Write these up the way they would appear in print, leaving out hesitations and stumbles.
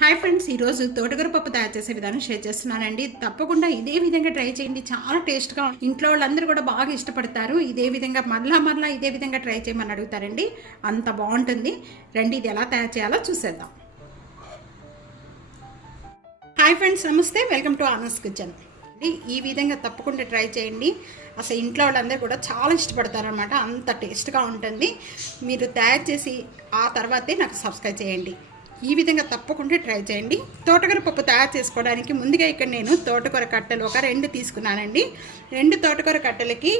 Hi friends, ఈరోజు తోటకూర పప్పు తయారు చేసే విధానం షేర్ చేస్తున్నానండి. తప్పకుండా ఇదే విధంగా ట్రై చేయండి. చాలా టేస్ట్గా, ఇంట్లో వాళ్ళందరూ కూడా బాగా ఇష్టపడతారు. ఇదే విధంగా మరలా ఇదే విధంగా ట్రై చేయమని అడుగుతారండి. అంత బాగుంటుంది. రండి, ఇది ఎలా తయారు చేయాలో చూసేద్దాం. హాయ్ ఫ్రెండ్స్, నమస్తే. Welcome to honours kitchen. ఈ విధంగా తప్పకుండా ట్రై చేయండి. అసలు ఇంట్లో వాళ్ళందరూ కూడా చాలా ఇష్టపడతారనమాట. అంత టేస్ట్గా ఉంటుంది. మీరు తయారు చేసి ఆ తర్వాతే నాకు సబ్స్క్రైబ్ చేయండి. ఈ విధంగా తప్పకుండా ట్రై చేయండి. తోటకూర పప్పు తయారు చేసుకోవడానికి ముందుగా ఇక్కడ నేను తోటకూర కట్టలు ఒక 2 తీసుకున్నానండి. 2 తోటకూర కట్టలకి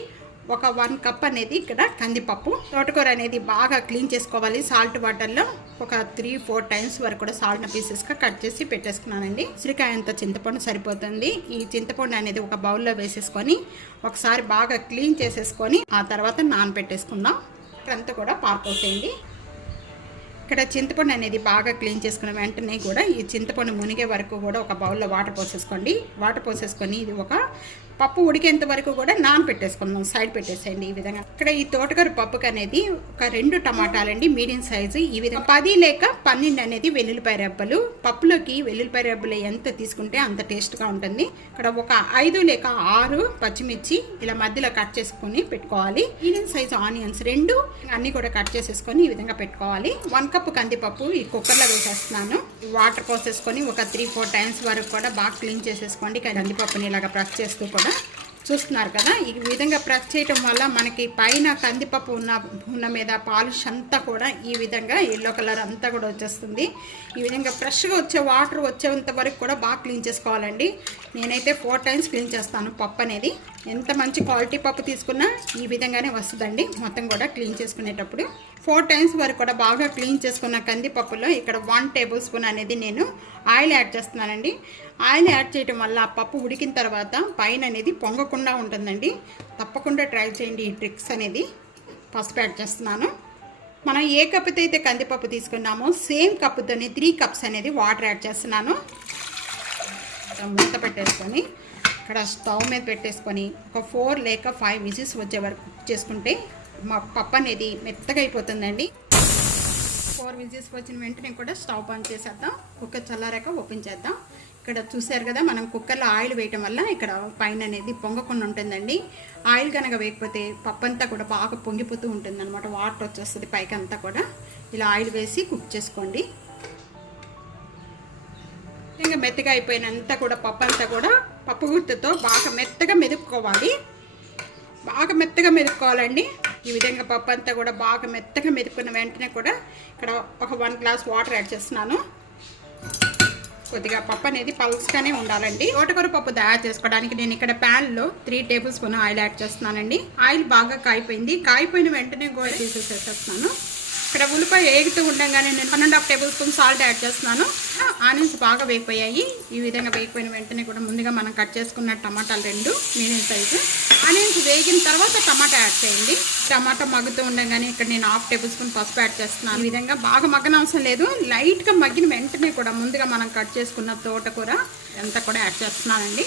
ఒక 1 కప్ అనేది ఇక్కడ కందిపప్పు. తోటకూర అనేది బాగా క్లీన్ చేసుకోవాలి. సాల్ట్ వాటర్లో ఒక 3-4 టైమ్స్ వరకు కూడా సాల్ట్ పీసెస్గా కట్ చేసి పెట్టేసుకున్నానండి. ఉసిరికాయంత చింతపండు సరిపోతుంది. ఈ చింతపండు అనేది ఒక బౌల్లో వేసేసుకొని ఒకసారి బాగా క్లీన్ చేసేసుకొని ఆ తర్వాత నానబెట్టేసుకుందాం. ఇక్కడంతా కూడా పారిపోసేయండి. ఇక్కడ చింతపండు అనేది బాగా క్లీన్ చేసుకున్న వెంటనే కూడా ఈ చింతపండు మునిగే వరకు కూడా ఒక బౌల్లో వాటర్ పోసేసుకోండి. వాటర్ పోసేసుకొని ఇది ఒక పప్పు ఉడికేంత వరకు కూడా నానబెట్టేసుకుందాం. సైడ్ పెట్టేసేయండి. ఈ విధంగా ఇక్కడ ఈ తోటకూర పప్పుకి అనేది ఒక 2 టమాటాలండి, మీడియం సైజు. ఈ విధంగా 10 లేక 12 అనేది వెల్లుల్లిపాయ రెబ్బలు. పప్పులోకి వెల్లుల్లిపాయ రెబ్బలు ఎంత తీసుకుంటే అంత టేస్ట్గా ఉంటుంది. ఇక్కడ ఒక 5 లేక 6 పచ్చిమిర్చి ఇలా మధ్యలో కట్ చేసుకొని పెట్టుకోవాలి. మీడియం సైజు ఆనియన్స్ 2 అన్నీ కూడా కట్ చేసేసుకొని ఈ విధంగా పెట్టుకోవాలి. 1 కప్పు కందిపప్పు ఈ కుక్కర్లో వేసేస్తున్నాను. వాటర్ పోసేసుకొని ఒక 3-4 టైమ్స్ వరకు కూడా బాగా క్లీన్ చేసేసుకోండి. కందిపప్పుని ఇలాగ ప్రెస్ చేస్తూ కూడా చూస్తున్నారు కదా. ఈ విధంగా ప్రెస్ చేయటం వల్ల మనకి పైన కందిపప్పు ఉన్న మీద పాలిష్ అంతా కూడా ఈ విధంగా ఎల్లో కలర్ అంతా కూడా వచ్చేస్తుంది. ఈ విధంగా ఫ్రెష్గా వచ్చే వాటర్ వచ్చేంత వరకు కూడా బాగా క్లీన్ చేసుకోవాలండి. నేనైతే 4 టైమ్స్ క్లీన్ చేస్తాను. పప్పు అనేది ఎంత మంచి క్వాలిటీ పప్పు తీసుకున్నా ఈ విధంగానే వస్తుందండి. మొత్తం కూడా క్లీన్ చేసుకునేటప్పుడు 4 టైమ్స్ వరకు కూడా బాగా క్లీన్ చేసుకున్న కందిపప్పులో ఇక్కడ 1 టేబుల్ స్పూన్ అనేది నేను ఆయిల్ యాడ్ చేస్తున్నానండి. ఆయిల్ యాడ్ చేయడం వల్ల ఆ పప్పు ఉడికిన తర్వాత పైన అనేది పొంగకుండా ఉంటుందండి. తప్పకుండా ట్రై చేయండి ఈ ట్రిక్స్ అనేది. పసుపు యాడ్ చేస్తున్నాను. మనం ఏ కప్పుతో అయితే కందిపప్పు తీసుకున్నామో సేమ్ కప్పుతోనే 3 కప్స్ అనేది వాటర్ యాడ్ చేస్తున్నాను. మూత పెట్టేసుకొని ఇక్కడ స్టవ్ మీద పెట్టేసుకొని ఒక 4 లేక 5 విజిల్స్ వచ్చే వరకు కుక్ చేసుకుంటే మా పప్పు అనేది మెత్తగా అయిపోతుందండి. 4 విజిల్స్ వచ్చిన వెంటనే కూడా స్టవ్ బంద్ చేసేద్దాం. కుక్కర్ చల్లారాక ఓపెన్ చేద్దాం. ఇక్కడ చూసారు కదా, మనం కుక్కర్లో ఆయిల్ వేయటం వల్ల ఇక్కడ పైన అనేది పొంగకుండా ఉంటుందండి. ఆయిల్ కనుక వేయకపోతే పప్పు అంతా కూడా బాగా పొంగిపోతూ ఉంటుంది అనమాట. వాటర్ వచ్చేస్తుంది పైకి అంతా కూడా. ఇలా ఆయిల్ వేసి కుక్ చేసుకోండి. ఇంకా మెత్తగా అయిపోయినంతా కూడా పప్పు అంతా కూడా పప్పు గుర్తుతో బాగా మెత్తగా మెదుపుకోవాలి. బాగా మెత్తగా మెదుపుకోవాలండి. ఈ విధంగా పప్పు అంతా కూడా బాగా మెత్తగా మెదుపుకున్న వెంటనే కూడా ఇక్కడ ఒక 1 గ్లాస్ వాటర్ యాడ్ చేస్తున్నాను. కొద్దిగా పప్పు అనేది పల్స్గానే ఉండాలండి. తోటకూర పప్పు తయారు చేసుకోవడానికి నేను ఇక్కడ ప్యాన్లో 3 టేబుల్ స్పూన్ ఆయిల్ యాడ్ చేస్తున్నానండి. ఆయిల్ బాగా కాయిపోయింది. కాయిపోయిన వెంటనే కూడా తీసేసేస్తున్నాను. ఇక్కడ ఉల్లిపాయ వేగుతూ ఉండగానే నేను 1.5 టేబుల్ స్పూన్ సాల్ట్ యాడ్ చేస్తున్నాను. ఆనియన్స్ బాగా వేగిపోయాయి. ఈ విధంగా వేగిపోయిన వెంటనే కూడా ముందుగా మనం కట్ చేసుకున్న టమాటాలు 2 మీడియం సైజు. ఆనియన్స్ వేగిన తర్వాత టమాటా యాడ్ చేయండి. టమాటా మగ్గుతూ ఉండగానే ఇక్కడ నేను 1/2 టేబుల్ స్పూన్ పసుపు యాడ్ చేస్తున్నాను. ఈ విధంగా బాగా మగ్గనవసరం లేదు. లైట్గా మగ్గిన వెంటనే కూడా ముందుగా మనం కట్ చేసుకున్న తోటకూర అంతా కూడా యాడ్ చేస్తున్నానండి.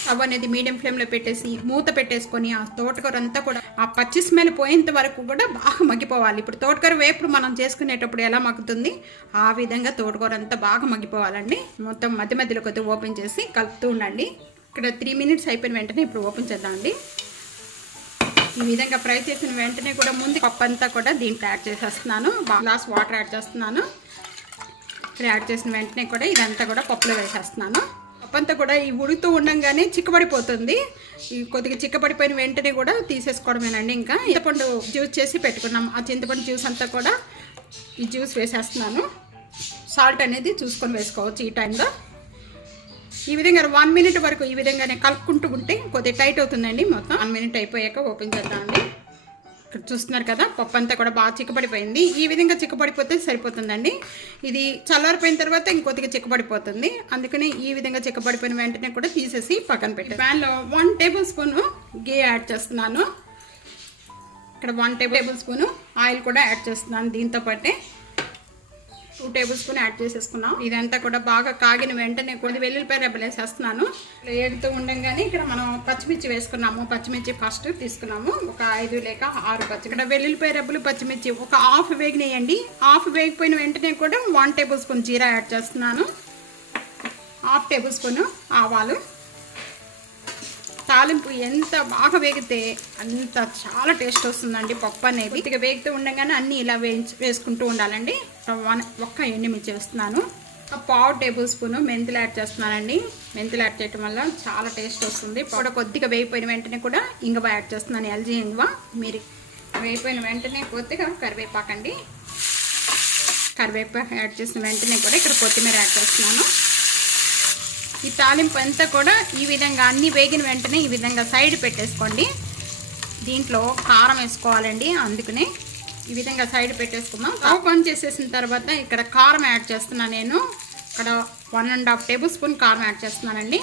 స్టవ్ అనేది మీడియం ఫ్లేమ్లో పెట్టేసి మూత పెట్టేసుకొని ఆ తోటకూర అంతా కూడా ఆ పచ్చి స్మెల్ పోయేంత వరకు కూడా బాగా మగ్గిపోవాలి. ఇప్పుడు తోటకూర వేపుడు మనం చేసుకునేటప్పుడు ఎలా మగ్గుతుంది ఆ విధంగా తోటకూర అంతా బాగా మగ్గిపోవాలండి. మొత్తం మధ్య మధ్యలో కొద్దిగా ఓపెన్ చేసి కలుపుతూ ఉండండి. ఇక్కడ 3 మినిట్స్ అయిపోయిన వెంటనే ఇప్పుడు ఓపెన్ చేద్దామండి. ఈ విధంగా ఫ్రై చేసిన వెంటనే కూడా ముందు పప్పు అంతా కూడా దీంట్లో యాడ్ చేసేస్తున్నాను. గ్లాస్ వాటర్ యాడ్ చేస్తున్నాను. ఇక్కడ యాడ్ చేసిన వెంటనే కూడా ఇదంతా కూడా పప్పులో వేసేస్తున్నాను. పప్పు అంతా కూడా ఈ ఉడుకుతూ ఉండగానే చిక్కబడిపోతుంది. ఈ కొద్దిగా చిక్కబడిపోయిన వెంటనే కూడా తీసేసుకోవడమేనండి. ఇంకా చింతపండు జ్యూస్ చేసి పెట్టుకున్నాం. ఆ చింతపండు జ్యూస్ అంతా కూడా ఈ జ్యూస్ వేసేస్తున్నాను. సాల్ట్ అనేది చూసుకొని వేసుకోవచ్చు ఈ టైంలో. ఈ విధంగా 1 మినిట్ వరకు ఈ విధంగానే కలుపుకుంటూ ఉంటే కొద్దిగా టైట్ అవుతుందండి. మొత్తం 1 మినిట్ అయిపోయాక ఓపెన్ చేద్దామండి. ఇక్కడ చూస్తున్నారు కదా, పప్పు అంతా కూడా బాగా చిక్కబడిపోయింది. ఈ విధంగా చిక్కబడిపోతే సరిపోతుందండి. ఇది చల్లారిపోయిన తర్వాత ఇంకొద్దిగా చిక్కబడిపోతుంది. అందుకని ఈ విధంగా చిక్కబడిపోయిన వెంటనే కూడా తీసేసి పక్కన పెట్టి ప్యాన్లో 1 టేబుల్ స్పూన్ గీ యాడ్ చేస్తున్నాను. ఇక్కడ 1 టేబుల్ స్పూన్ ఆయిల్ కూడా యాడ్ చేస్తున్నాను. దీంతో పాటే 2 టేబుల్ స్పూన్ యాడ్ చేసేసుకున్నాం. ఇదంతా కూడా బాగా కాగిన వెంటనే కొద్ది వెల్లుల్లిపాయ రెబ్బలు వేసేస్తున్నాను. ఏడుతూ ఉండగానే ఇక్కడ మనం పచ్చిమిర్చి వేసుకున్నాము. పచ్చిమిర్చి ఫస్ట్ తీసుకున్నాము ఒక 5 లేక 6 పచ్చి. ఇక్కడ వెల్లుల్లిపాయ రెబ్బలు పచ్చిమిర్చి ఒక హాఫ్ వేగినేయండి. హాఫ్ వేగిపోయిన వెంటనే కూడా 1 టేబుల్ స్పూన్ జీరా యాడ్ చేస్తున్నాను. హాఫ్ టేబుల్ స్పూను ఆవాలు. తాలింపు ఎంత బాగా వేగితే అంత చాలా టేస్ట్ వస్తుందండి పప్పు అనేది. కొద్దిగా వేగుతూ ఉండగానే అన్నీ ఇలా వేసుకుంటూ ఉండాలండి. ఒక్క ఎండుమిర్చి వేస్తున్నాను. పావు టేబుల్ స్పూను మెంతులు యాడ్ చేస్తున్నానండి. మెంతులు యాడ్ చేయడం వల్ల చాలా టేస్ట్ వస్తుంది. కూడా కొద్దిగా వేగిపోయిన వెంటనే కూడా ఇంగువ యాడ్ చేస్తున్నాను, ఎల్జీ ఇంగువ. మీరు వేగిపోయిన వెంటనే కొద్దిగా కరివేపాకండి. కరివేపాకు యాడ్ చేసిన వెంటనే కూడా ఇక్కడ కొత్తిమీర యాడ్ చేస్తున్నాను. ఈ తాలింపు అంతా కూడా ఈ విధంగా అన్నీ వేగిన వెంటనే ఈ విధంగా సైడ్ పెట్టేసుకోండి. దీంట్లో కారం వేసుకోవాలండి, అందుకనే ఈ విధంగా సైడ్ పెట్టేసుకుందాం. స్టవ్ ఆన్ చేసేసిన తర్వాత ఇక్కడ కారం యాడ్ చేస్తున్నాను. నేను ఇక్కడ 1.5 టేబుల్ స్పూన్ కారం యాడ్ చేస్తున్నానండి.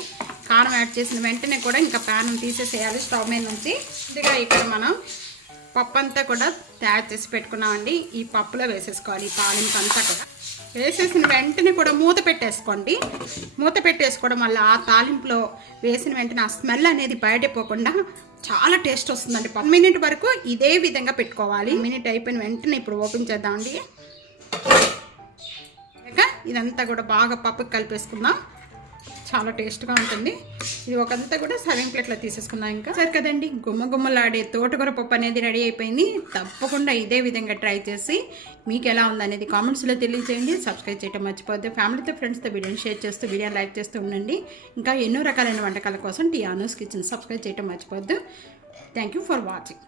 కారం యాడ్ చేసిన వెంటనే కూడా ఇంకా ప్యాన్ తీసేసేయాలి స్టవ్ మీద నుంచి. ఇదిగా ఇక్కడ మనం పప్పు అంతా కూడా తయారు చేసి పెట్టుకున్నామండి. ఈ పప్పులో వేసేసుకోవాలి. ఈ తాలింపు అంతా కూడా వేసేసిన వెంటనే కూడా మూత పెట్టేసుకోండి. మూత పెట్టేసుకోవడం వల్ల ఆ తాలింపులో వేసిన వెంటనే ఆ స్మెల్ అనేది బయటపోకుండా చాలా టేస్ట్ వస్తుందండి. 1 మినిట్ వరకు ఇదే విధంగా పెట్టుకోవాలి. మినిట్ అయిపోయిన వెంటనే ఇప్పుడు ఓపెన్ చేద్దామండి. ఇంకా ఇదంతా కూడా బాగా పప్పుకి కలిపేసుకుందాం. చాలా టేస్ట్గా ఉంటుంది. ఇది ఒకంతా కూడా సర్వింగ్ ప్లేట్లో తీసేసుకుందాం. ఇంకా సరే కదండి, గుమ్మగుమ్మలాడే తోటకూర పప్పు అనేది రెడీ అయిపోయింది. తప్పకుండా ఇదే విధంగా ట్రై చేసి మీకు ఎలా ఉందనేది కామెంట్స్లో తెలియజేయండి. సబ్స్క్రైబ్ చేయడం మర్చిపోద్దు. ఫ్యామిలీతో ఫ్రెండ్స్తో వీడియోని షేర్ చేస్తూ వీడియోని లైక్ చేస్తూ ఉండండి. ఇంకా ఎన్నో రకాలైన వంటకాల కోసం టీ.ANU'S కిచెన్ సబ్స్క్రైబ్ చేయడం మర్చిపోద్దు. Thank you for watching.